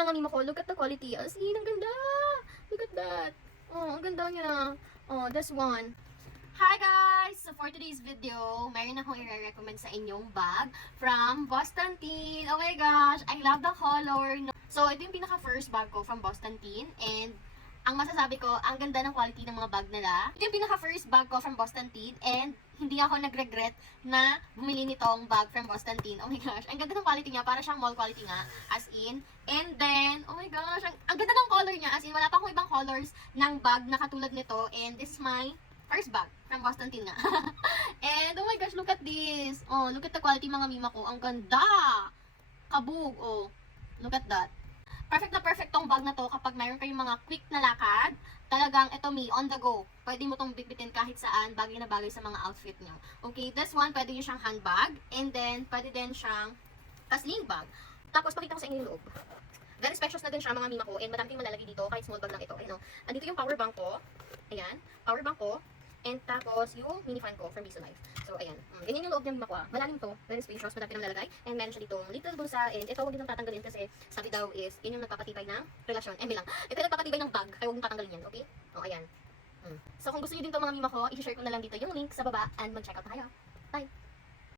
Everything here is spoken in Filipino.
mga mimo ko, look at the quality. As in, ang ganda. Look at that. Oh, ang ganda niya. Oh, this one. Hi guys! So for today's video, meron akong i-recommend sa inyong bag from Boston Teen. Oh my gosh, I love the color. So ito yung pinaka-first bag ko from Boston Teen, and ang masasabi ko, ang ganda ng quality ng mga bag nila. Ito yung pinaka-first bag ko from Boston Teen, and hindi ako nag-regret na bumili nitong bag from Boston Teen. Oh my gosh, ang ganda ng quality niya, para siyang mall quality nga, as in. And then, oh my gosh, ang ganda ng color niya, as in, wala pa akong ibang colors ng bag na katulad nito, and this is my first bag from Boston Teen nga. And oh my gosh, look at this. Oh, look at the quality mga mima ko. Ang ganda. Kabog. Oh, look at that. Perfect na perfect tong bag na to kapag mayroon kayong mga quick na lakad. Talagang ito on the go. Pwede mo tong bitbitin kahit saan, bagay na bagay sa mga outfit nyo. Okay, this one, pwede nyo siyang handbag. And then, pwede din siyang sling bag. Tapos, pakita ko sa inyo yung loob. Very spacious na din siya mga mima ko. And madami kayong malalagay dito, kahit small bag lang ito. Ayan o. Andito yung power bank ko. Ayan, power bank ko. And tapos, yung mini fan ko from Viso Life. So, ayan. Ganyan yung loob ng mima ko. Malalim to. Very spacious. Madami nang lalagay. And meron siya dito little bulsa. And ito, huwag nyo tatanggalin kasi sabi daw is, yun yung nagpapatibay ng relasyon. Lang. Ito yung nagpapatibay ng bag. Kaya huwag nyo tatanggalin yan. Okay? O, ayan. So, kung gusto nyo din to mga mima ko, i-share ko na lang dito yung link sa baba. And mag-check out na kayo. Bye!